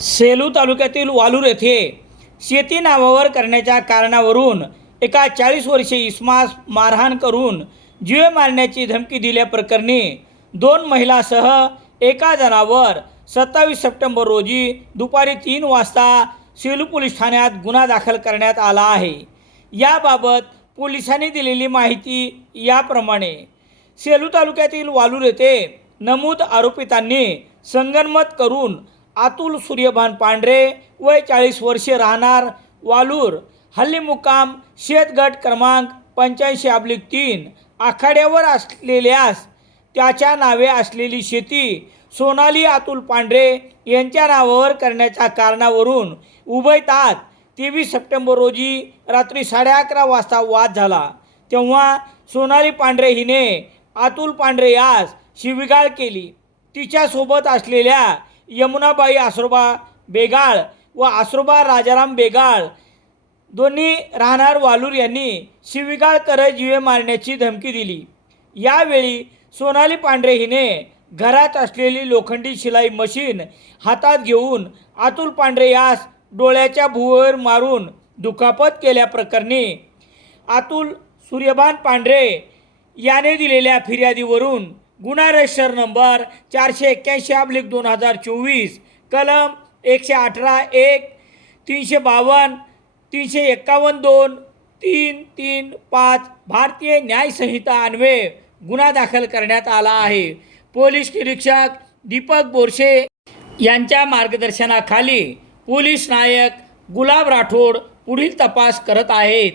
सेलू तालुक्यातील वालूर येथे शेती नावावर करण्याच्या कारणावरून एका चाळीस वर्षे इस्मास मारहाण करून जीवे मारण्याची धमकी दिल्याप्रकरणी दोन महिलासह एका जणावर सत्तावीस सप्टेंबर रोजी दुपारी तीन वाजता सेलू पोलीस ठाण्यात गुन्हा दाखल करण्यात आला आहे. याबाबत पोलिसांनी दिलेली माहिती याप्रमाणे. सेलू तालुक्यातील वालूर येथे नमूद आरोपितांनी संगनमत करून अतुल सूर्यभान पांढरे वय चाळीस वर्षे राहणार वालूर. हल्ली मुक्काम शेतगट क्रमांक पंच्याऐंशी अब्लिक तीन. आखाड्यावर असलेल्यास त्याच्या नावे असलेली शेती सोनाली अतुल पांढरे यांच्या नावावर करण्याच्या कारणावरून उभयतात तेवीस सप्टेंबर रोजी रात्री साडे अकरा वाजता वाद झाला. तेव्हा सोनाली पांढरे हिने अतुल पांढरे यास शिविगाळ केली. तिच्यासोबत असलेल्या यमुनाबाई आसरोबा बेगाळ व आसरोबा राजाराम बेगाळ दोन्ही राहणार वालूर यांनी शिविगाळ करत जीवे मारण्याची धमकी दिली. यावेळी सोनाली पांढरे हिने घरात असलेली लोखंडी शिलाई मशीन हातात घेऊन अतुल पांढरे यास डोळ्याच्या भुवर मारून दुखापत केल्याप्रकरणी अतुल सूर्यभान पांढरे याने दिलेल्या फिर्यादीवरून गुन्हा रजिस्टर नंबर चारशे एक्क्याऐंशी अब्लिक दोन हजार चोवीस. कलम एकशे अठरा एक तीनशे बावन्न तीनशे एक्कावन्न दोन तीन तीन पाच भारतीय न्यायसंहिता अन्वये गुन्हा दाखल करण्यात आला आहे. पोलीस निरीक्षक दीपक बोरशे यांच्या मार्गदर्शनाखाली पोलीस नायक गुलाब राठोड पुढील तपास करत आहेत.